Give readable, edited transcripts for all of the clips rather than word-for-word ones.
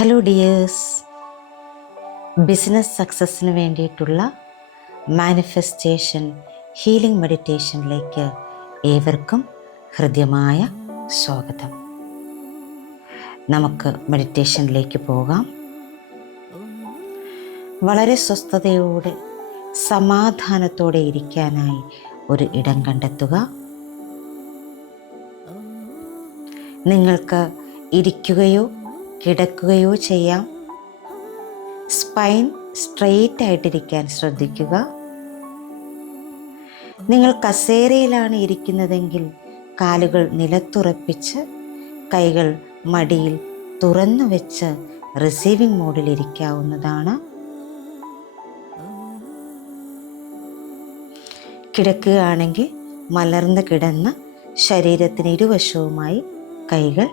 Hello dears, business സക്സസ്സിന് വേണ്ടിയിട്ടുള്ള manifestation healing മെഡിറ്റേഷനിലേക്ക് ഏവർക്കും ഹൃദ്യമായ സ്വാഗതം. നമുക്ക് മെഡിറ്റേഷനിലേക്ക് പോകാം. വളരെ സ്വസ്ഥതയോടെ സമാധാനത്തോടെ ഇരിക്കാനായി ഒരു ഇടം കണ്ടെത്തുക. നിങ്ങൾക്ക് ഇരിക്കുകയോ കിടക്കുകയോ ചെയ്യാം. സ്പൈൻ സ്ട്രെയിറ്റ് ആയിട്ടിരിക്കാൻ ശ്രദ്ധിക്കുക. നിങ്ങൾ കസേരയിലാണ് ഇരിക്കുന്നതെങ്കിൽ കാലുകൾ നിലത്തുറപ്പിച്ച് കൈകൾ മടിയിൽ തുറന്നു വെച്ച് റിസീവിംഗ് മോഡിൽ ഇരിക്കാവുന്നതാണ്. കിടക്കുകയാണെങ്കിൽ മലർന്ന് കിടന്ന് ശരീരത്തിന് ഇരുവശവുമായി കൈകൾ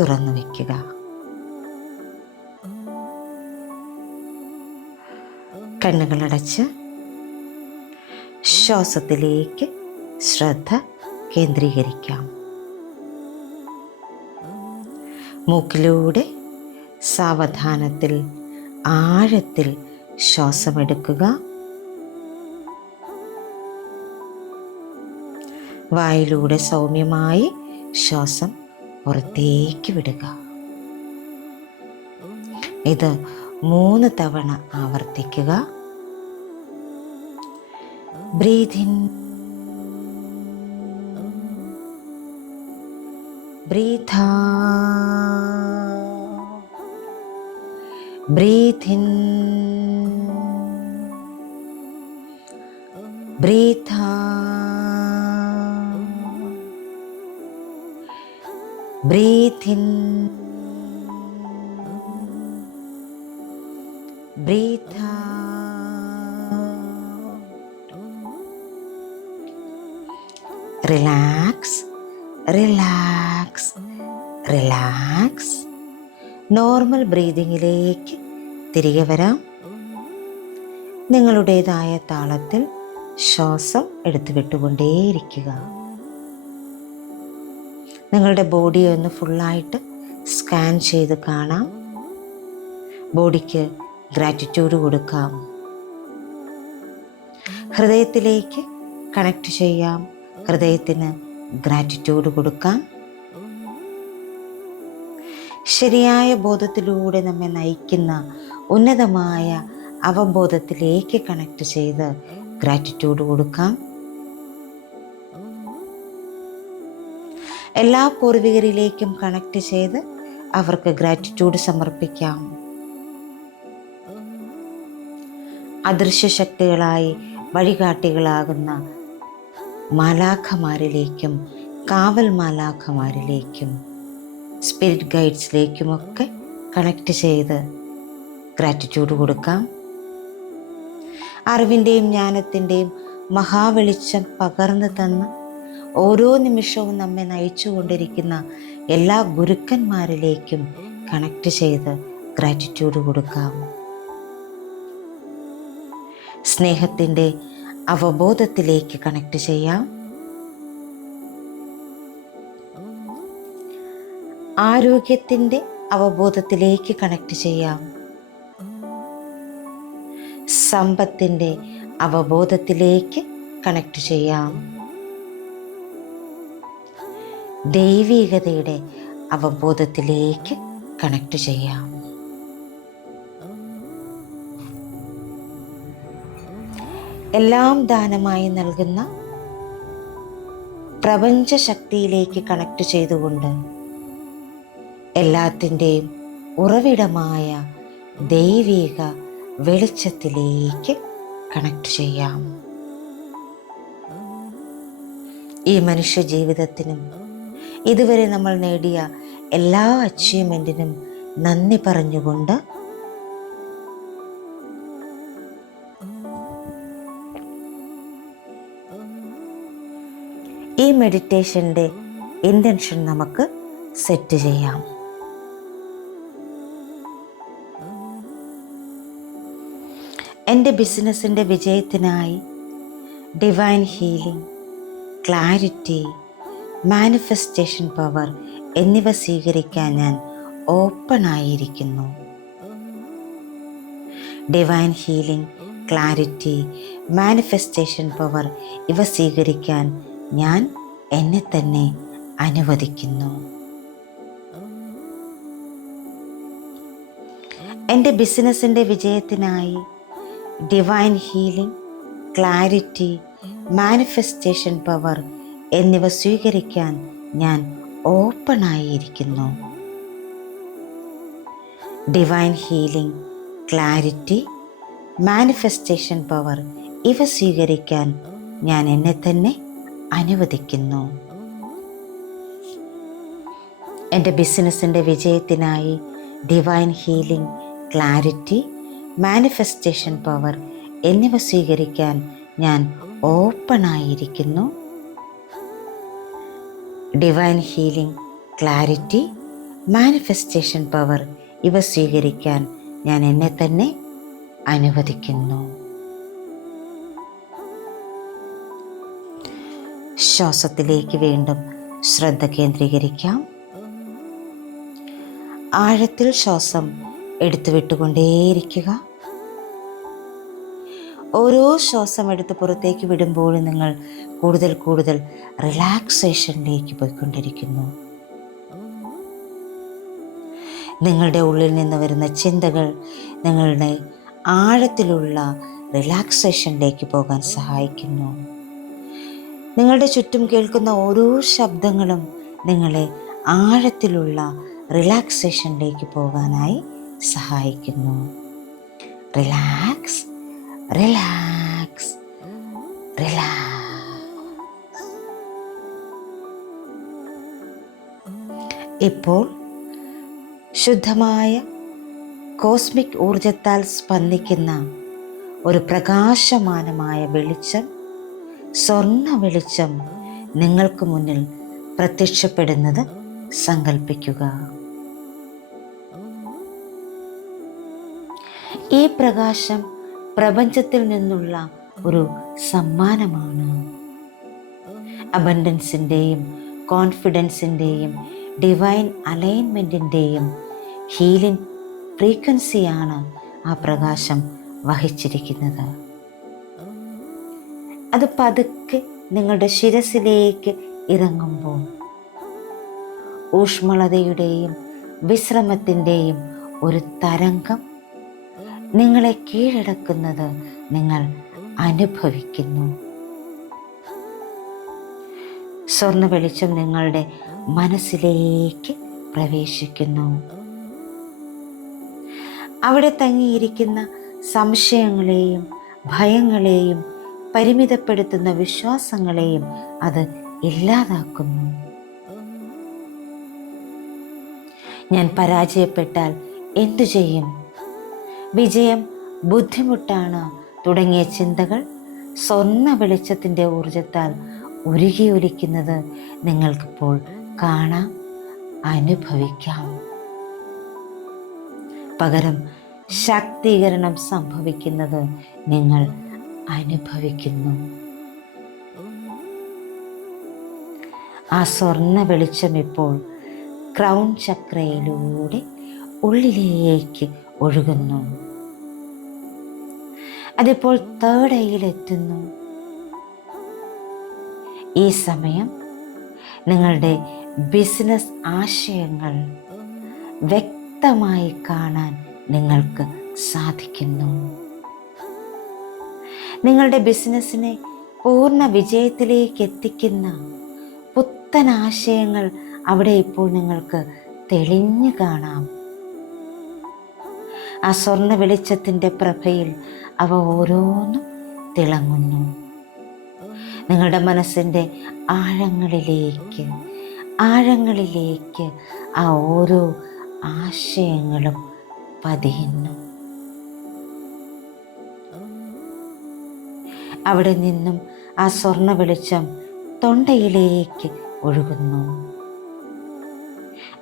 തുറന്നു വയ്ക്കുക. കണ്ണുകളടച്ച് ശ്വാസത്തിലേക്ക് ശ്രദ്ധ കേന്ദ്രീകരിക്കാം. മൂക്കിലൂടെ സാവധാനത്തിൽ ആഴത്തിൽ ശ്വാസമെടുക്കുക. വായിലൂടെ സൗമ്യമായി ശ്വാസം പുറത്തേക്ക് വിടുക. ഇത് 3 തവണ ആവർത്തിക്കുക. Breathe in, breathe out, breathe in, breathe out, breathe in, breathe out. Relax, relax, relax. Normal ബ്രീതിങ്ങിലേക്ക് തിരികെ വരാം. നിങ്ങളുടേതായ താളത്തിൽ ശ്വാസം എടുത്തു വിട്ടുകൊണ്ടേയിരിക്കുക. നിങ്ങളുടെ ബോഡിയെ ഒന്ന് ഫുള്ളായിട്ട് സ്കാൻ ചെയ്ത് കാണാം. ബോഡിക്ക് ഗ്രാറ്റിറ്റ്യൂഡ് കൊടുക്കാം. ഹൃദയത്തിലേക്ക് കണക്ട് ചെയ്യാം. ഹൃദയത്തിന് ഗ്രാറ്റിറ്റ്യൂഡ് കൊടുക്കാം. ശരിയായ ബോധത്തിലൂടെ നമ്മെ നയിക്കുന്ന ഉന്നതമായ അവബോധത്തിലേക്ക് കണക്ട് ചെയ്ത് ഗ്രാറ്റിറ്റ്യൂഡ് കൊടുക്കാം. എല്ലാ പൂർവികരിലേക്കും കണക്ട് ചെയ്ത് അവർക്ക് ഗ്രാറ്റിറ്റ്യൂഡ് സമർപ്പിക്കാം. അദൃശ്യ ശക്തികളായി വഴികാട്ടികളാകുന്ന മാലാഖമാരിലേക്കും കാവൽ മാലാഖമാരിലേക്കും സ്പിരിറ്റ് ഗൈഡ്സിലേക്കുമൊക്കെ കണക്ട് ചെയ്ത് ഗ്രാറ്റിറ്റ്യൂഡ് കൊടുക്കാം. അറിവിൻ്റെയും ജ്ഞാനത്തിൻ്റെയും മഹാവെളിച്ചം പകർന്നു തന്ന് ഓരോ നിമിഷവും നമ്മെ നയിച്ചുകൊണ്ടിരിക്കുന്ന എല്ലാ ഗുരുക്കന്മാരിലേക്കും കണക്ട് ചെയ്ത് ഗ്രാറ്റിറ്റ്യൂഡ് കൊടുക്കാം. സ്നേഹത്തിൻ്റെ അവബോധത്തിലേക്ക് കണക്ട് ചെയ്യാം. ആരോഗ്യത്തിൻ്റെ അവബോധത്തിലേക്ക് കണക്ട് ചെയ്യാം. സമ്പത്തിൻ്റെ അവബോധത്തിലേക്ക് കണക്ട് ചെയ്യാം. ദൈവികതയുടെ അവബോധത്തിലേക്ക് കണക്ട് ചെയ്യാം. എല്ലാം ദാനമായി നൽകുന്ന പ്രപഞ്ചശക്തിയിലേക്ക് കണക്ട് ചെയ്തുകൊണ്ട് എല്ലാത്തിൻ്റെയും ഉറവിടമായ ദൈവിക വെളിച്ചത്തിലേക്ക് കണക്ട് ചെയ്യാം. ഈ മനുഷ്യ ജീവിതത്തിനും ഇതുവരെ നമ്മൾ നേടിയ എല്ലാ അച്ചീവ്മെൻറ്റിനും നന്ദി പറഞ്ഞുകൊണ്ട് ഈ മെഡിറ്റേഷൻ്റെ ഇൻറ്റൻഷൻ നമുക്ക് സെറ്റ് ചെയ്യാം. എൻ്റെ ബിസിനസ്സിൻ്റെ വിജയത്തിനായി divine healing, clarity, manifestation power എന്നിവ സ്വീകരിക്കാൻ ഞാൻ ഓപ്പണായിരിക്കുന്നു. Divine healing, clarity, manifestation power ഇവ സ്വീകരിക്കാൻ ഞാൻ എന്നെ തന്നെ അനുവദിക്കുന്നു. എൻ്റെ ബിസിനസ്സിൻ്റെ വിജയത്തിനായി divine healing, clarity, manifestation power എന്നിവ സ്വീകരിക്കാൻ ഞാൻ ഓപ്പണായിരിക്കുന്നു. Divine healing, clarity, manifestation power ഇവ സ്വീകരിക്കാൻ ഞാൻ എന്നെ തന്നെ അനുവദിക്കുന്നു. എൻ്റെ ബിസിനസ്സിൻ്റെ വിജയത്തിനായി divine healing, clarity, manifestation power എന്നിവ സ്വീകരിക്കാൻ ഞാൻ ഓപ്പണായിരിക്കുന്നു. Divine healing, clarity, manifestation power ഇവ സ്വീകരിക്കാൻ ഞാൻ എന്നെ തന്നെ അനുവദിക്കുന്നു. ശ്വാസത്തിലേക്ക് വീണ്ടും ശ്രദ്ധ കേന്ദ്രീകരിക്കാം. ആഴത്തിൽ ശ്വാസം എടുത്തു വിട്ടുകൊണ്ടേയിരിക്കുക. ഓരോ ശ്വാസം എടുത്ത് പുറത്തേക്ക് വിടുമ്പോഴും നിങ്ങൾ കൂടുതൽ കൂടുതൽ റിലാക്സേഷനിലേക്ക് പോയിക്കൊണ്ടിരിക്കുന്നു. നിങ്ങളുടെ ഉള്ളിൽ നിന്ന് വരുന്ന ചിന്തകൾ നിങ്ങളുടെ ആഴത്തിലുള്ള റിലാക്സേഷനിലേക്ക് പോകാൻ സഹായിക്കുന്നു. നിങ്ങളുടെ ചുറ്റും കേൾക്കുന്ന ഓരോ ശബ്ദങ്ങളും നിങ്ങളെ ആഴത്തിലുള്ള റിലാക്സേഷനിലേക്ക് പോകാനായി സഹായിക്കുന്നു. Relax, relax, relax. ഇപ്പോൾ ശുദ്ധമായ കോസ്മിക് ഊർജത്താൽ സ്പന്ദിക്കുന്ന ഒരു പ്രകാശമാനമായ വെളിച്ചം, സ്വർണ്ണ വെളിച്ചം നിങ്ങൾക്ക് മുന്നിൽ പ്രത്യക്ഷപ്പെടുന്നത് സങ്കൽപ്പിക്കുക. ഈ പ്രകാശം പ്രപഞ്ചത്തിൽ നിന്നുള്ള ഒരു സമ്മാനമാണ്. അബണ്ടൻസിൻ്റെയും കോൺഫിഡൻസിൻ്റെയും ഡിവൈൻ അലൈൻമെൻറ്റിൻ്റെയും ഹീലിംഗ് ഫ്രീക്വൻസിയാണ് ആ പ്രകാശം വഹിച്ചിരിക്കുന്നത്. അത് പതുക്കെ നിങ്ങളുടെ ശിരസിലേക്ക് ഇറങ്ങുമ്പോൾ ഊഷ്മളതയുടെയും വിശ്രമത്തിൻ്റെയും ഒരു തരംഗം നിങ്ങളെ കീഴടക്കുന്നത് നിങ്ങൾ അനുഭവിക്കുന്നു. സ്വർണ്ണ വെളിച്ചം നിങ്ങളുടെ മനസ്സിലേക്ക് പ്രവേശിക്കുന്നു. അവിടെ തങ്ങിയിരിക്കുന്ന സംശയങ്ങളെയും ഭയങ്ങളെയും പരിമിതപ്പെടുത്തുന്ന വിശ്വാസങ്ങളെയും അത് ഇല്ലാതാക്കുന്നു. ഞാൻ പരാജയപ്പെട്ടാൽ എന്തു ചെയ്യും, വിജയം ബുദ്ധിമുട്ടാണ് തുടങ്ങിയ ചിന്തകൾ സ്വർണ്ണ വെളിച്ചത്തിൻ്റെ ഊർജത്താൽ ഉരുകിയൊലിക്കുന്നത് നിങ്ങൾക്കിപ്പോൾ കാണാം, അനുഭവിക്കാം. പകരം ശാക്തീകരണം സംഭവിക്കുന്നത് നിങ്ങൾ അനുഭവിക്കുന്നു. ആ സ്വർണ്ണ വെളിച്ചം ഇപ്പോൾ ക്രൗൺ ചക്രയിലൂടെ ഉള്ളിലേക്ക് ഒഴുകുന്നു. അതിപ്പോൾ തേർഡ് ഐയിലെത്തുന്നു. ഈ സമയം നിങ്ങളുടെ ബിസിനസ് ആശയങ്ങൾ വ്യക്തമായി കാണാൻ നിങ്ങൾക്ക് സാധിക്കുന്നു. നിങ്ങളുടെ ബിസിനസ്സിനെ പൂർണ്ണ വിജയത്തിലേക്ക് എത്തിക്കുന്ന പുത്തൻ ആശയങ്ങൾ അവിടെ ഇപ്പോൾ നിങ്ങൾക്ക് തെളിഞ്ഞു കാണാം. ആ സ്വർണ്ണ വെളിച്ചത്തിൻ്റെ പ്രഭയിൽ അവ ഓരോന്നും തിളങ്ങുന്നു. നിങ്ങളുടെ മനസ്സിൻ്റെ ആഴങ്ങളിലേക്ക് ആ ഓരോ ആശയങ്ങളും പതിയുന്നു. അവിടെ നിന്നും ആ സ്വർണ്ണ വെളിച്ചം തൊണ്ടയിലേക്ക് ഒഴുകുന്നു.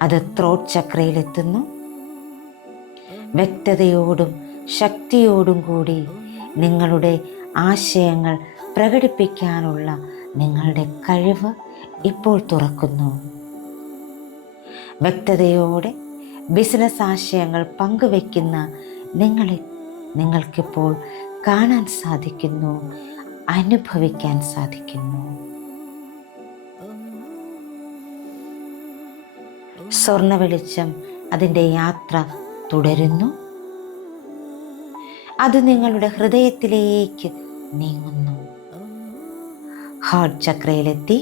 അത് ത്രോട്ട് ചക്രയിലെത്തുന്നു. വ്യക്തതയോടും ശക്തിയോടും കൂടി നിങ്ങളുടെ ആശയങ്ങൾ പ്രകടിപ്പിക്കാനുള്ള നിങ്ങളുടെ കഴിവ് ഇപ്പോൾ തുറക്കുന്നു. വ്യക്തതയോടെ ബിസിനസ് ആശയങ്ങൾ പങ്കുവയ്ക്കുന്ന നിങ്ങൾക്കിപ്പോൾ കാണാൻ സാധിക്കുന്നു, അനുഭവിക്കാൻ സാധിക്കുന്നു. സ്വർണ്ണ വെളിച്ചം അതിൻ്റെ യാത്ര തുടരുന്നു. അത് നിങ്ങളുടെ ഹൃദയത്തിലേക്ക് നീങ്ങുന്നു. ഹാർട്ട് ചക്രയിലെത്തി.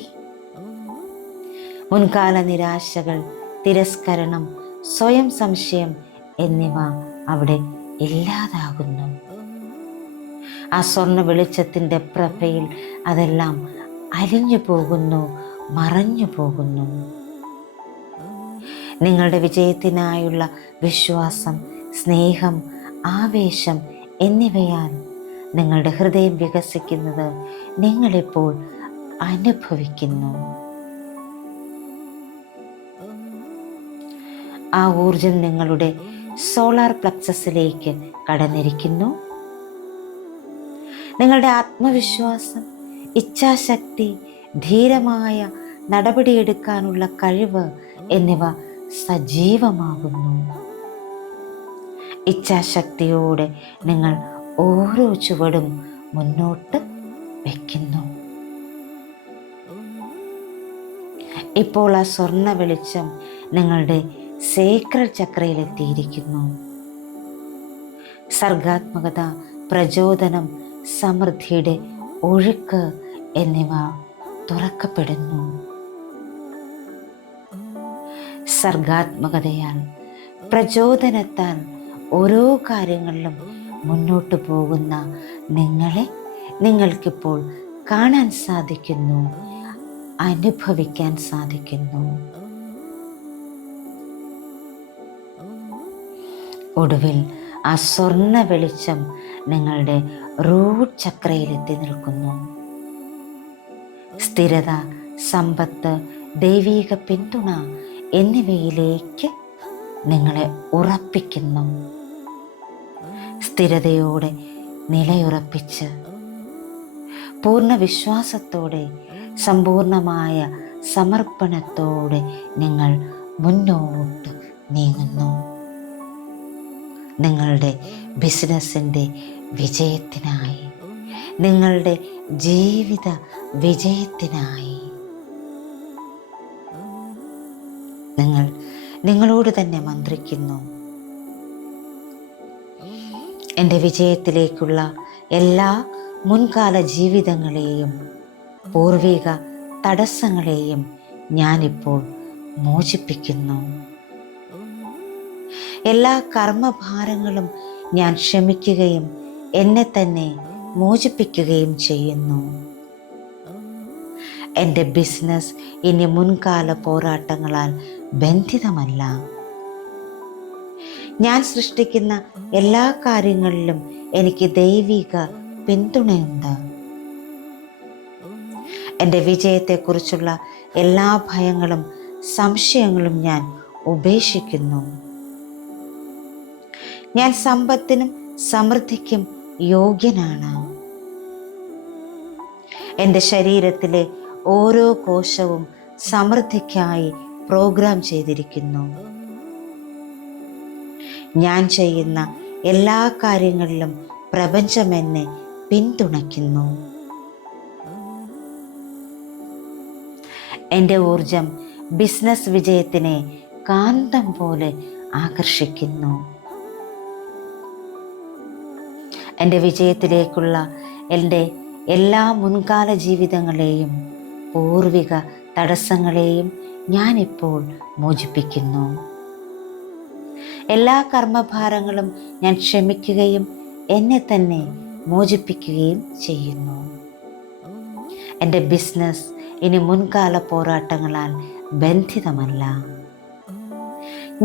മുൻകാല നിരാശകൾ, തിരസ്കരണം, സ്വയം സംശയം എന്നിവ അവിടെ ഇല്ലാതാകുന്നു. ആ സ്വർണ്ണ വെളിച്ചത്തിൻ്റെ പ്രഭയിൽ അതെല്ലാം അലിഞ്ഞു പോകുന്നു, മറഞ്ഞു പോകുന്നു. നിങ്ങളുടെ വിജയത്തിനായുള്ള വിശ്വാസം, സ്നേഹം, ആവേശം എന്നിവയാൽ നിങ്ങളുടെ ഹൃദയം വികസിക്കുന്നത് നിങ്ങളിപ്പോൾ അനുഭവിക്കുന്നു. ആ ഊർജം നിങ്ങളുടെ സോളാർ പ്ലക്സസിലേക്ക് കടന്നിരിക്കുന്നു. നിങ്ങളുടെ ആത്മവിശ്വാസം, ഇച്ഛാശക്തി, ധീരമായ നടപടിയെടുക്കാനുള്ള കഴിവ് എന്നിവ സജീവമാകുന്നു. ഇച്ഛാശക്തിയോടെ നിങ്ങൾ ഓരോ ചുവടും മുന്നോട്ട് വയ്ക്കുന്നു. ഇപ്പോൾ ആ സ്വർണ്ണ വെളിച്ചം നിങ്ങളുടെ സേക്രൽ ചക്രയിലെത്തിയിരിക്കുന്നു. സർഗാത്മകത, പ്രചോദനം, സമൃദ്ധിയുടെ ഒഴുക്ക് എന്നിവ തുറക്കപ്പെടുന്നു. സർഗാത്മകതയാൽ, പ്രചോദനത്താൽ ഓരോ കാര്യങ്ങളിലും മുന്നോട്ട് പോകുന്ന നിങ്ങൾക്കിപ്പോൾ കാണാൻ സാധിക്കുന്നു, അനുഭവിക്കാൻ സാധിക്കുന്നു. ഒടുവിൽ ആ സ്വർണ്ണ വെളിച്ചം നിങ്ങളുടെ റൂട്ട് ചക്രയിലെത്തി നിൽക്കുന്നു. സ്ഥിരത, സമ്പത്ത്, ദൈവീക പിന്തുണ എന്നിവയിലേക്ക് നിങ്ങളെ ഉറപ്പിക്കുന്നു. സ്ഥിരതയോടെ നിലയുറപ്പിച്ച്, പൂർണ്ണ വിശ്വാസത്തോടെ, സമ്പൂർണമായ സമർപ്പണത്തോടെ നിങ്ങൾ മുന്നോട്ട് നീങ്ങുന്നു. നിങ്ങളുടെ ബിസിനസ്സിൻ്റെ വിജയത്തിനായി, നിങ്ങളുടെ ജീവിത വിജയത്തിനായി നിങ്ങളോട് തന്നെ മന്ത്രിക്കുന്നു. എൻ്റെ വിജയത്തിലേക്കുള്ള എല്ലാ മുൻകാല ജീവിതങ്ങളെയും പൂർവിക തടസ്സങ്ങളെയും ഞാനിപ്പോൾ മോചിപ്പിക്കുന്നു. എല്ലാ കർമ്മഭാരങ്ങളും ഞാൻ ക്ഷമിക്കുകയും എന്നെ തന്നെ മോചിപ്പിക്കുകയും ചെയ്യുന്നു. എൻ്റെ ബിസിനസ് ഇനി മുൻകാല പോരാട്ടങ്ങളാൽ ബന്ധിതമല്ല. ഞാൻ സൃഷ്ടിക്കുന്ന എല്ലാ കാര്യങ്ങളിലും എനിക്ക് ദൈവിക പിന്തുണയുണ്ട്. എൻ്റെ വിജയത്തെക്കുറിച്ചുള്ള എല്ലാ ഭയങ്ങളും സംശയങ്ങളും ഞാൻ ഉപേക്ഷിക്കുന്നു. ഞാൻ സമ്പത്തിനും സമൃദ്ധിക്കും യോഗ്യനാണ്. എൻ്റെ ശരീരത്തിലെ ഓരോ കോശവും സമൃദ്ധിക്കായി പ്രോഗ്രാം ചെയ്തിരിക്കുന്നു. ഞാൻ ചെയ്യുന്ന എല്ലാ കാര്യങ്ങളിലും പ്രപഞ്ചം എന്നെ പിന്തുണയ്ക്കുന്നു. എൻ്റെ ഊർജം ബിസിനസ് വിജയത്തിനെ കാന്തം പോലെ ആകർഷിക്കുന്നു. എൻ്റെ വിജയത്തിലേക്കുള്ള എൻ്റെ എല്ലാ മുൻകാല ജീവിതങ്ങളെയും പൂർവിക തടസ്സങ്ങളെയും ഞാനിപ്പോൾ മോചിപ്പിക്കുന്നു. എല്ലാ കർമ്മഭാരങ്ങളും ഞാൻ ക്ഷമിക്കുകയും എന്നെ തന്നെ മോചിപ്പിക്കുകയും ചെയ്യുന്നു. എൻ്റെ ബിസിനസ് ഇനി മുൻകാല പോരാട്ടങ്ങളാൽ ബന്ധിതമല്ല.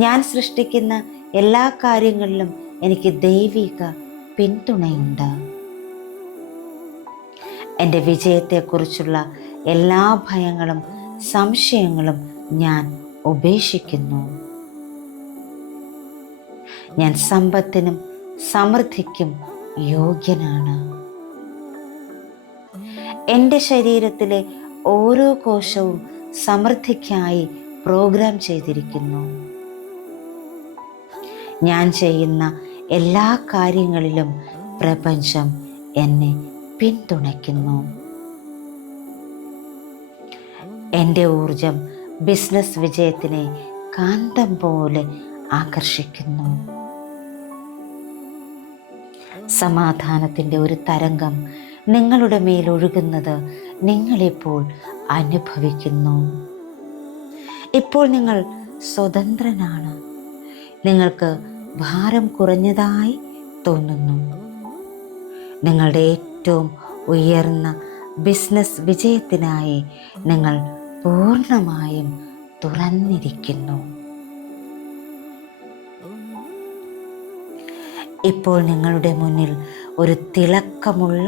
ഞാൻ സൃഷ്ടിക്കുന്ന എല്ലാ കാര്യങ്ങളിലും എനിക്ക് ദൈവിക പിന്തുണയുണ്ട്. എൻ്റെ വിജയത്തെക്കുറിച്ചുള്ള എല്ലാ ഭയങ്ങളും സംശയങ്ങളും ഞാൻ ഉപേക്ഷിക്കുന്നു. ഞാൻ സമ്പത്തിനും സമൃദ്ധിക്കും യോഗ്യനാണ്. എൻ്റെ ശരീരത്തിലെ ഓരോ കോശവും സമൃദ്ധിക്കായി പ്രോഗ്രാം ചെയ്തിരിക്കുന്നു. ഞാൻ ചെയ്യുന്ന എല്ലാ കാര്യങ്ങളിലും പ്രപഞ്ചം എന്നെ പിന്തുണയ്ക്കുന്നു. എൻ്റെ ഊർജം ബിസിനസ് വിജയത്തിനെ കാന്തം പോലെ ആകർഷിക്കുന്നു. സമാധാനത്തിൻ്റെ ഒരു തരംഗം നിങ്ങളുടെ മേൽ ഒഴുകുന്നത് നിങ്ങളിപ്പോൾ അനുഭവിക്കുന്നു. ഇപ്പോൾ നിങ്ങൾ സ്വതന്ത്രനാണ്. നിങ്ങൾക്ക് ഭാരം കുറഞ്ഞതായി തോന്നുന്നു. നിങ്ങളുടെ ഏറ്റവും ഉയർന്ന ബിസിനസ് വിജയത്തിനായി നിങ്ങൾ പൂർണ്ണമായും തുറന്നിരിക്കുന്നു. ഇപ്പോൾ നിങ്ങളുടെ മുന്നിൽ ഒരു തിളക്കമുള്ള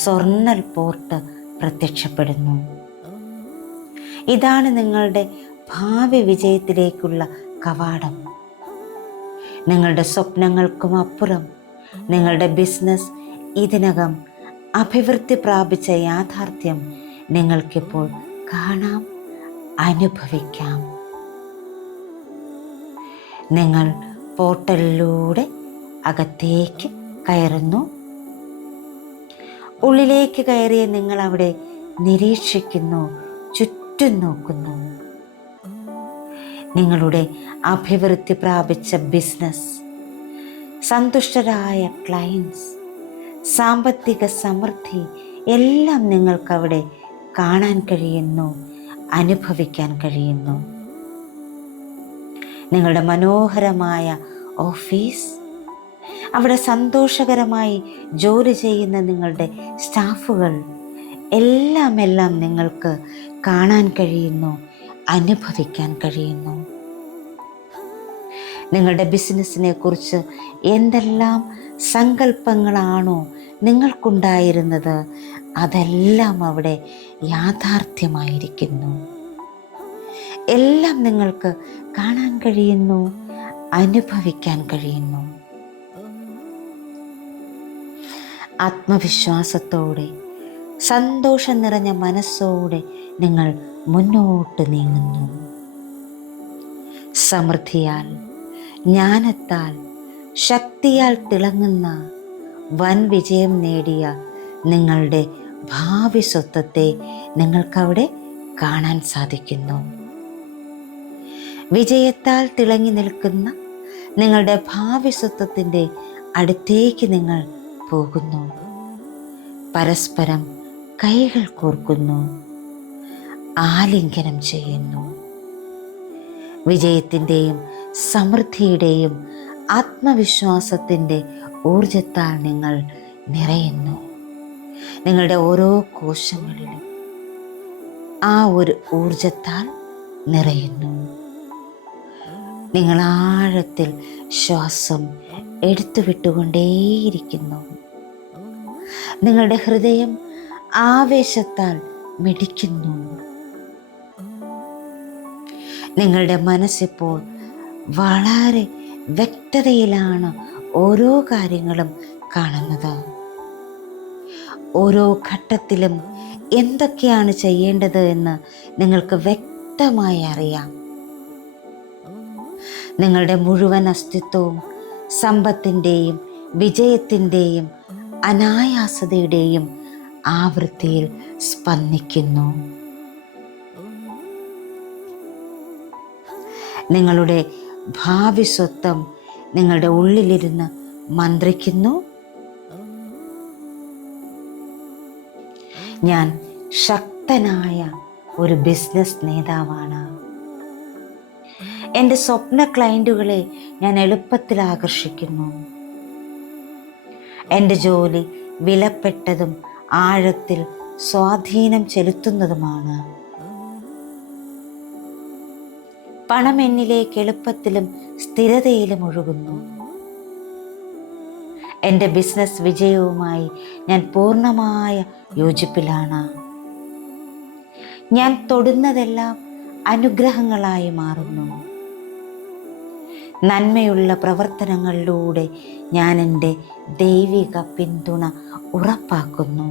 സ്വർണ്ണ പോർട്ട് പ്രത്യക്ഷപ്പെടുന്നു. ഇതാണ് നിങ്ങളുടെ ഭാവി വിജയത്തിലേക്കുള്ള കവാടം. നിങ്ങളുടെ സ്വപ്നങ്ങൾക്കും അപ്പുറം നിങ്ങളുടെ ബിസിനസ് ഇതിനകം അഭിവൃദ്ധി പ്രാപിച്ച യാഥാർത്ഥ്യം നിങ്ങൾക്കിപ്പോൾ കാണാം, അനുഭവിക്കാം. നിങ്ങൾ പോർട്ടലിലൂടെ അകത്തേക്ക് കയറുന്നു. ഉള്ളിലേക്ക് കയറിയ നിങ്ങൾ അവിടെ നിരീക്ഷിക്കുന്നു, ചുറ്റും നോക്കുന്നു. നിങ്ങളുടെ അഭിവൃദ്ധി പ്രാപിച്ച ബിസിനസ്, സന്തുഷ്ടരായ ക്ലയൻസ്, സാമ്പത്തിക സമൃദ്ധി എല്ലാം നിങ്ങൾക്കവിടെ കാണാൻ കഴിയുന്നു, അനുഭവിക്കാൻ കഴിയുന്നു. നിങ്ങളുടെ മനോഹരമായ ഓഫീസ്, അവിടെ സന്തോഷകരമായി ജോലി ചെയ്യുന്ന നിങ്ങളുടെ സ്റ്റാഫുകൾ എല്ലാം നിങ്ങൾക്ക് കാണാൻ കഴിയുന്നു, അനുഭവിക്കാൻ കഴിയുന്നു. നിങ്ങളുടെ ബിസിനസ്സിനെ കുറിച്ച് എന്തെല്ലാം സങ്കല്പങ്ങളാണോ നിങ്ങൾക്കുണ്ടായിരുന്നത് അതെല്ലാം അവിടെ യാഥാർത്ഥ്യമായിരിക്കുന്നു. എല്ലാം നിങ്ങൾക്ക് കാണാൻ കഴിയുന്നു, അനുഭവിക്കാൻ കഴിയുന്നു. ആത്മവിശ്വാസത്തോടെ, സന്തോഷം നിറഞ്ഞ മനസ്സോടെ നിങ്ങൾ മുന്നോട്ട് നീങ്ങുന്നു. സമൃദ്ധിയാൽ, ജ്ഞാനത്താൽ, ശക്തിയാൽ തിളങ്ങുന്ന വൻ വിജയം നേടിയ നിങ്ങളുടെ ഭാവി സ്വത്വത്തെ നിങ്ങൾക്കവിടെ കാണാൻ സാധിക്കുന്നു. വിജയത്താൽ തിളങ്ങി നിൽക്കുന്ന നിങ്ങളുടെ ഭാവി സ്വത്വത്തിൻ്റെ അടുത്തേക്ക് നിങ്ങൾ പോകുന്നു. പരസ്പരം കൈകൾ കോർക്കുന്നു, ആലിംഗനം ചെയ്യുന്നു. വിജയത്തിൻ്റെയും സമൃദ്ധിയുടെയും ആത്മവിശ്വാസത്തിൻ്റെ ഊർജത്താൽ നിങ്ങൾ നിറയുന്നു. നിങ്ങളുടെ ഓരോ കോശങ്ങളിലും ആ ഒരു ഊർജത്താൽ നിറയുന്നു. നിങ്ങൾ ആഴത്തിൽ ശ്വാസം എടുത്തു വിട്ടുകൊണ്ടേയിരിക്കുന്നു. നിങ്ങളുടെ ഹൃദയം ആവേശത്താൽ മിടിക്കുന്നു. നിങ്ങളുടെ മനസ്സിപ്പോൾ വളരെ വ്യക്തതയിലാണ് ഓരോ കാര്യങ്ങളും കാണുന്നത്. ഓരോ ഘട്ടത്തിലും എന്തൊക്കെയാണ് ചെയ്യേണ്ടത് എന്ന് നിങ്ങൾക്ക് വ്യക്തമായി അറിയാം. നിങ്ങളുടെ മുഴുവൻ അസ്തിത്വവും സമ്പത്തിൻ്റെയും വിജയത്തിൻ്റെയും അനായാസതയുടെയും ആവൃത്തിയിൽ സ്പന്ദിക്കുന്നു. നിങ്ങളുടെ ഭാവി സ്വത്വം നിങ്ങളുടെ ഉള്ളിലിരുന്ന് മന്ത്രിക്കുന്നു. ഞാൻ ശക്തനായ ഒരു ബിസിനസ് നേതാവാണ്. എൻ്റെ സ്വപ്ന ക്ലയൻറ്റുകളെ ഞാൻ എളുപ്പത്തിൽ ആകർഷിക്കുന്നു. എൻ്റെ ജോലി വിലപ്പെട്ടതും ആഴത്തിൽ സ്വാധീനം ചെലുത്തുന്നതുമാണ്. പണം എന്നിലേക്ക് എളുപ്പത്തിലും സ്ഥിരതയിലും ഒഴുകുന്നു. എൻ്റെ ബിസിനസ് വിജയവുമായി ഞാൻ പൂർണ്ണമായ യോജിപ്പിലാണ്. ഞാൻ തൊടുന്നതെല്ലാം അനുഗ്രഹങ്ങളായി മാറുന്നു. നന്മയുള്ള പ്രവർത്തനങ്ങളിലൂടെ ഞാൻ എൻ്റെ ദൈവിക പിന്തുണ ഉറപ്പാക്കുന്നു.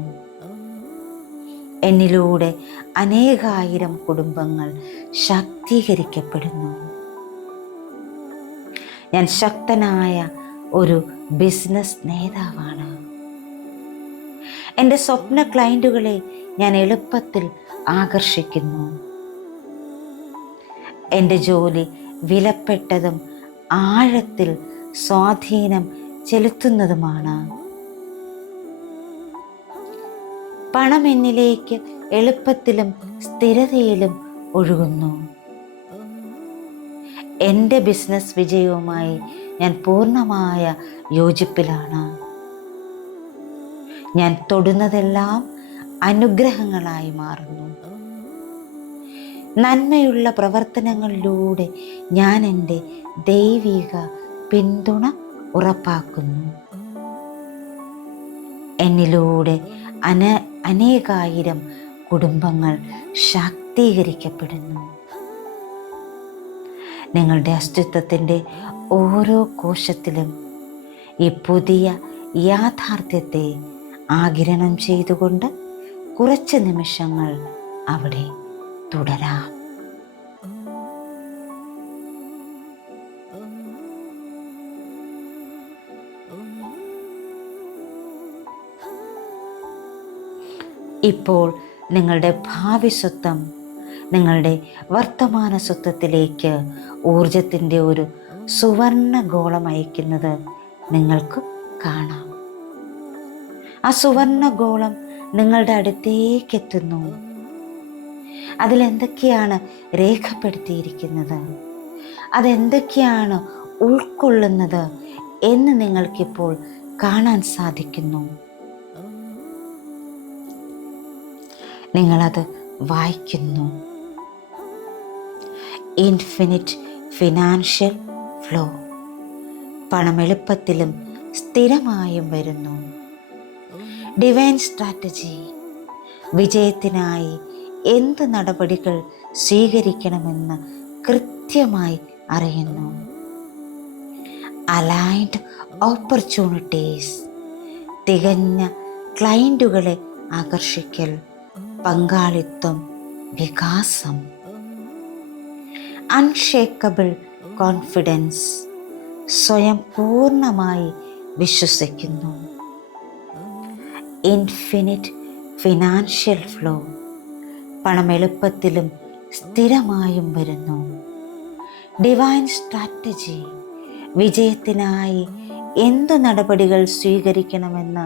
എന്നിലൂടെ അനേകായിരം കുടുംബങ്ങൾ ശാക്തീകരിക്കപ്പെടുന്നു. ഞാൻ ശക്തനായ ഒരു ബിസിനസ് നേതാവാണ്. എൻ്റെ സ്വപ്ന ക്ലയൻറ്റുകളെ ഞാൻ എളുപ്പത്തിൽ ആകർഷിക്കുന്നു. എൻ്റെ ജോലി വിലപ്പെട്ടതും ആഴത്തിൽ സ്വാധീനം ചെലുത്തുന്നതുമാണ്. പണം എന്നിലേക്ക് എളുപ്പത്തിലും സ്ഥിരതയിലും ഒഴുകുന്നു. എൻ്റെ ബിസിനസ് വിജയവുമായി ഞാൻ പൂർണ്ണമായ യോജിപ്പിലാണ്. ഞാൻ തൊടുന്നതെല്ലാം അനുഗ്രഹങ്ങളായി മാറുന്നു. നന്മയുള്ള പ്രവർത്തനങ്ങളിലൂടെ ഞാൻ എൻ്റെ ദൈവിക പിന്തുണ ഉറപ്പാക്കുന്നു. എന്നിലൂടെ അനേകായിരം കുടുംബങ്ങൾ ശാക്തീകരിക്കപ്പെടുന്നു. നിങ്ങളുടെ അസ്തിത്വത്തിൻ്റെ ഓരോ കോശത്തിലും ഈ പുതിയ യാഥാർത്ഥ്യത്തെ ആഗിരണം ചെയ്തുകൊണ്ട് കുറച്ച് നിമിഷങ്ങൾ അവിടെ തുടരാം. ഇപ്പോൾ നിങ്ങളുടെ ഭാവി സ്വത്വം നിങ്ങളുടെ വർത്തമാന സ്വത്വത്തിലേക്ക് ഊർജത്തിൻ്റെ ഒരു സുവർണ ഗോളം അയക്കുന്നത് നിങ്ങൾക്ക് കാണാം. ആ സുവർണ ഗോളം നിങ്ങളുടെ അടുത്തേക്ക് എത്തുന്നു. അതിലെന്തൊക്കെയാണ് രേഖപ്പെടുത്തിയിരിക്കുന്നത്, അതെന്തൊക്കെയാണ് ഉൾക്കൊള്ളുന്നത് എന്ന് നിങ്ങൾക്കിപ്പോൾ കാണാൻ സാധിക്കുന്നു. നിങ്ങളത് വായിക്കുന്നു. Infinite financial flow. പണം എളുപ്പത്തിലും സ്ഥിരമായും വരുന്നു. Divine strategy. വിജയത്തിനായി എന്ത് നടപടികൾ സ്വീകരിക്കണമെന്ന് കൃത്യമായി അറിയുന്നു. Aligned opportunities. തികഞ്ഞ ക്ലയൻറ്റുകളെ ആകർഷിക്കൽ, പങ്കാളിത്തം, വികാസം. Unshakeable confidence. സ്വയം പൂർണ്ണമായി വിശ്വസിക്കുന്നു. Infinite financial flow. പണം എളുപ്പത്തിലും സ്ഥിരമായും വരുന്നു. Divine strategy. വിജയത്തിനായി എന്തു നടപടികൾ സ്വീകരിക്കണമെന്ന്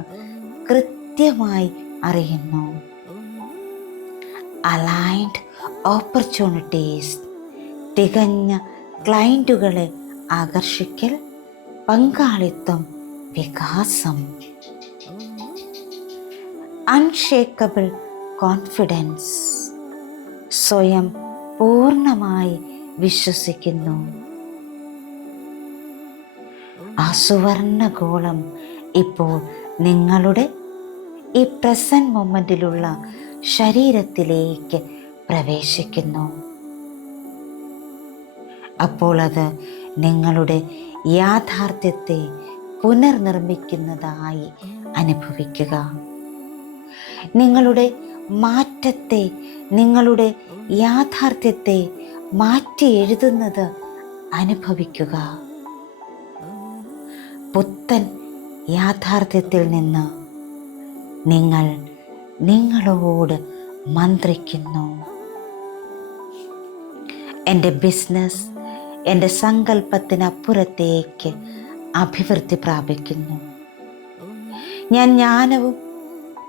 കൃത്യമായി അറിയുന്നു. Aligned opportunities. തികഞ്ഞ ക്ലയൻറ്റുകളെ ആകർഷിക്കൽ, പങ്കാളിത്തം, വികാസം. Unshakeable confidence. സ്വയം പൂർണ്ണമായി വിശ്വസിക്കുന്നു. ആ സുവർണഗോളം ഇപ്പോൾ നിങ്ങളുടെ ഈ പ്രസന്റ് മൊമെന്റിലുള്ള ശരീരത്തിലേക്ക് പ്രവേശിക്കുന്നു. അപ്പോൾ അത് നിങ്ങളുടെ യാഥാർത്ഥ്യത്തെ പുനർനിർമ്മിക്കുന്നതായി അനുഭവിക്കുക. നിങ്ങളുടെ മാറ്റത്തെ, നിങ്ങളുടെ യാഥാർത്ഥ്യത്തെ മാറ്റി എഴുതുന്നത് അനുഭവിക്കുക. പുത്തൻ യാഥാർത്ഥ്യത്തിൽ നിന്ന് നിങ്ങൾ നിങ്ങളോട് മന്ത്രിക്കുന്നു. എൻ്റെ ബിസിനസ് എൻ്റെ സങ്കല്പത്തിനപ്പുറത്തേക്ക് അഭിവൃദ്ധി പ്രാപിക്കുന്നു. ഞാൻ ജ്ഞാനവും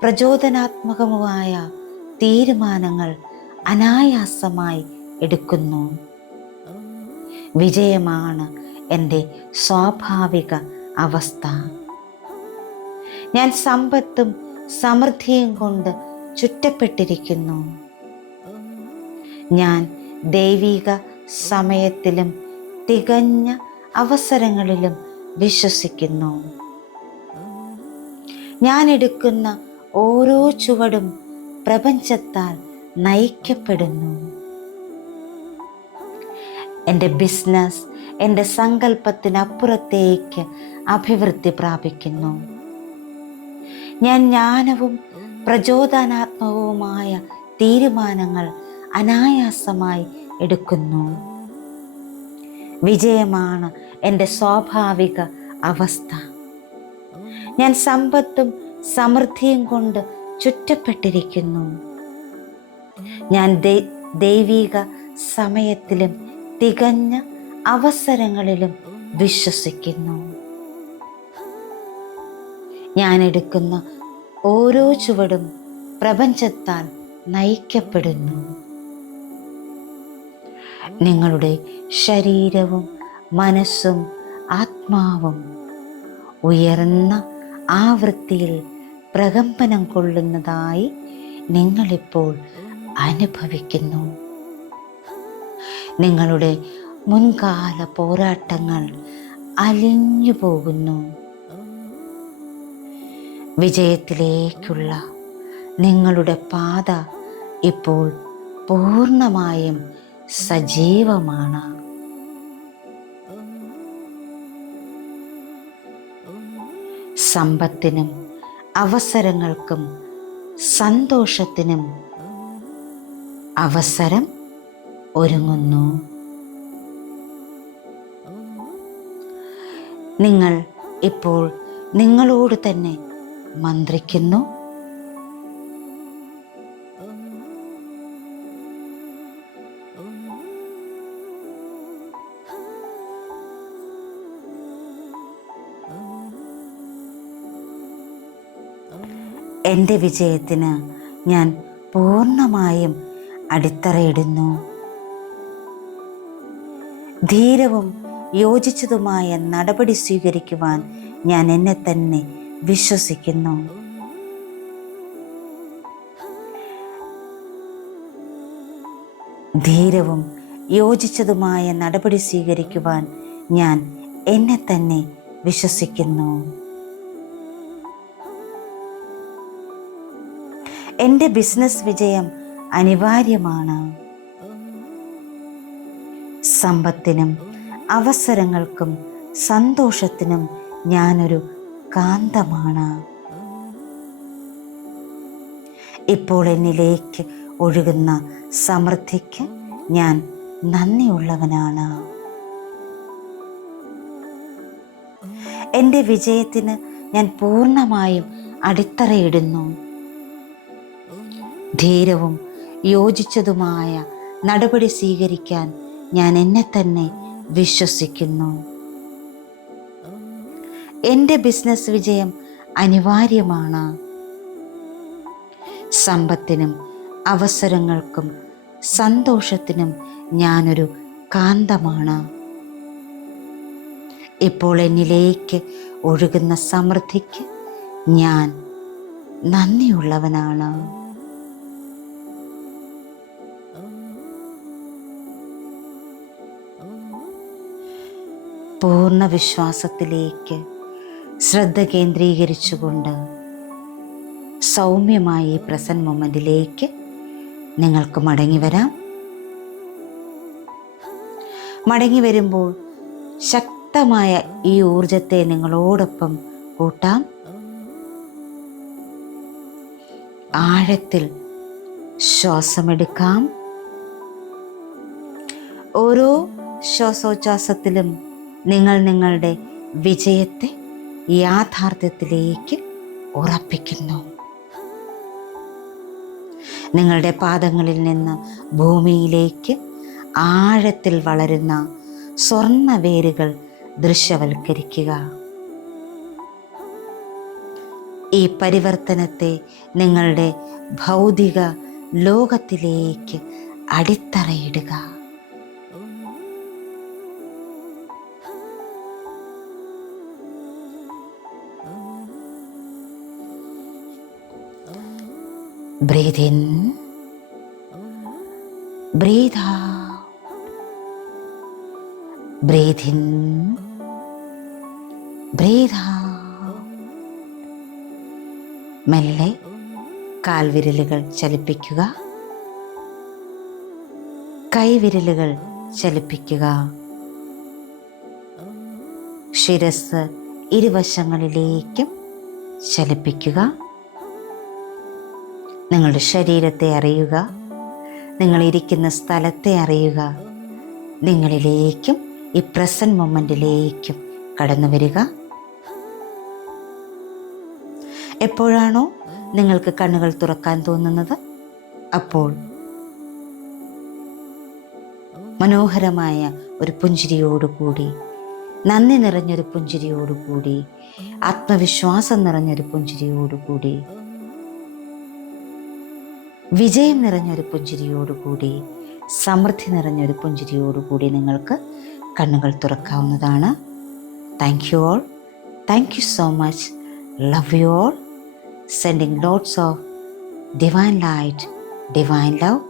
പ്രചോദനാത്മകവുമായ തീരുമാനങ്ങൾ അനായാസമായി എടുക്കുന്നു. വിജയമാണ് എൻ്റെ സ്വാഭാവിക അവസ്ഥ. ഞാൻ സമ്പത്തും സമൃദ്ധിയും കൊണ്ട് ചുറ്റപ്പെട്ടിരിക്കുന്നു. ഞാൻ ദൈവിക സമയത്തിലും തികഞ്ഞ അവസരങ്ങളിലും വിശ്വസിക്കുന്നു. ഞാൻ എടുക്കുന്ന ഓരോ ചുവടും പ്രപഞ്ചത്താൽ നയിക്കപ്പെടുന്നു. എൻ്റെ ബിസിനസ് എൻ്റെ സങ്കല്പത്തിനപ്പുറത്തേക്ക് അഭിവൃദ്ധി പ്രാപിക്കുന്നു. ഞാൻ ജ്ഞാനവും പ്രചോദനാത്മകവുമായ തീരുമാനങ്ങൾ അനായാസമായി എടുക്കുന്നു. വിജയമാണ് എൻ്റെ സ്വാഭാവിക അവസ്ഥ. ഞാൻ സമ്പത്തും സമൃദ്ധിയും കൊണ്ട് ചുറ്റപ്പെട്ടിരിക്കുന്നു. ഞാൻ ദൈവിക സമയത്തിലും തികഞ്ഞ അവസരങ്ങളിലും വിശ്വസിക്കുന്നു. ഞാൻ എടുക്കുന്ന ഓരോ ചുവടും പ്രപഞ്ചത്താൽ നയിക്കപ്പെടുന്നു. നിങ്ങളുടെ ശരീരവും മനസ്സും ആത്മാവും ഉയർന്ന ആവൃത്തിയിൽ പ്രകമ്പനം കൊള്ളുന്നതായി നിങ്ങളിപ്പോൾ അനുഭവിക്കുന്നു. നിങ്ങളുടെ മുൻകാല പോരാട്ടങ്ങൾ അലിഞ്ഞു പോകുന്നു. വിജയത്തിലേക്കുള്ള നിങ്ങളുടെ പാത ഇപ്പോൾ പൂർണ്ണമായും സജീവമാണ്. സമ്പത്തിനും അവസരങ്ങൾക്കും സന്തോഷത്തിനും അവസരം ഒരുങ്ങുന്നു. നിങ്ങൾ ഇപ്പോൾ നിങ്ങളോട് തന്നെ മന്ത്രിക്കുന്നു. എൻ്റെ വിജയത്തിന് ഞാൻ പൂർണ്ണമായും അടിത്തറയിടുന്നു. ധീരവും യോജിച്ചതുമായ നടപടി സ്വീകരിക്കുവാൻ ഞാൻ എന്നെ തന്നെ വിശ്വസിക്കുന്നു. ധീരവും യോജിച്ചതുമായ നടപടി സ്വീകരിക്കുവാൻ ഞാൻ എന്നെ തന്നെ വിശ്വസിക്കുന്നു. എൻ്റെ ബിസിനസ് വിജയം അനിവാര്യമാണ്. സമ്പത്തിനും അവസരങ്ങൾക്കും സന്തോഷത്തിനും ഞാനൊരു കാന്തമാണ്. ഇപ്പോൾ എന്നിലേക്ക് ഒഴുകുന്ന സമൃദ്ധിക്ക് ഞാൻ നന്ദിയുള്ളവനാണ്. എൻ്റെ വിജയത്തിന് ഞാൻ പൂർണ്ണമായും അടിത്തറയിടുന്നു. ധീരവും യോജിച്ചതുമായ നടപടി സ്വീകരിക്കാൻ ഞാൻ എന്നെ തന്നെ വിശ്വസിക്കുന്നു. എൻ്റെ ബിസിനസ് വിജയം അനിവാര്യമാണ്. സമ്പത്തിനും അവസരങ്ങൾക്കും സന്തോഷത്തിനും ഞാനൊരു കാന്തമാണ്. ഇപ്പോൾ എന്നിലേക്ക് ഒഴുകുന്ന സമൃദ്ധിക്ക് ഞാൻ നന്ദിയുള്ളവനാണ്. പൂർണ്ണ വിശ്വാസത്തിലേക്ക് ശ്രദ്ധ കേന്ദ്രീകരിച്ചുകൊണ്ട് സൗമ്യമായി പ്രസന്റ് മൊമെന്റിലേക്ക് നിങ്ങൾക്ക് മടങ്ങി വരാം. മടങ്ങി വരുമ്പോൾ ശക്തമായ ഈ ഊർജത്തെ നിങ്ങളോടൊപ്പം കൂട്ടാം. ആഴത്തിൽ ശ്വാസമെടുക്കാം. ഓരോ ശ്വാസോച്ഛ്വാസത്തിലും നിങ്ങൾ നിങ്ങളുടെ വിജയത്തെ യാഥാർത്ഥ്യത്തിലേക്ക് ഉറപ്പിക്കുന്നു. നിങ്ങളുടെ പാദങ്ങളിൽ നിന്ന് ഭൂമിയിലേക്ക് ആഴത്തിൽ വളരുന്ന സ്വർണ്ണ വേരുകൾ ദൃശ്യവൽക്കരിക്കുക. ഈ പരിവർത്തനത്തെ നിങ്ങളുടെ ഭൗതിക ലോകത്തിലേക്ക് അടിത്തറയിടുക. Breathe in, breathe out, breathe in, breathe out. മെല്ലെ കാൽവിരലുകൾ ചലിപ്പിക്കുക, കൈവിരലുകൾ ചലിപ്പിക്കുക. ശിരസ് ഇരുവശങ്ങളിലേക്കും ചലിപ്പിക്കുക. നിങ്ങളുടെ ശരീരത്തെ അറിയുക, നിങ്ങളിരിക്കുന്ന സ്ഥലത്തെ അറിയുക. നിങ്ങളിലേക്കും ഈ പ്രസൻറ്റ് മൊമെൻറ്റിലേക്കും കടന്നു വരിക. എപ്പോഴാണോ നിങ്ങൾക്ക് കണ്ണുകൾ തുറക്കാൻ തോന്നുന്നത് അപ്പോൾ മനോഹരമായ ഒരു പുഞ്ചിരിയോടുകൂടി, നന്ദി നിറഞ്ഞൊരു പുഞ്ചിരിയോടുകൂടി, ആത്മവിശ്വാസം നിറഞ്ഞൊരു പുഞ്ചിരിയോടുകൂടി, വിജയം നിറഞ്ഞൊരു പുഞ്ചിരിയോടുകൂടി, സമൃദ്ധി നിറഞ്ഞൊരു പുഞ്ചിരിയോടുകൂടി നിങ്ങൾക്ക് കണ്ണുകൾ തുറക്കാവുന്നതാണ്. Thank you all. Thank you so much. Love you all. Sending lots of divine light, divine love,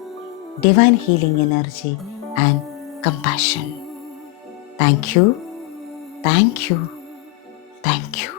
divine healing energy and compassion. Thank you, thank you, thank you.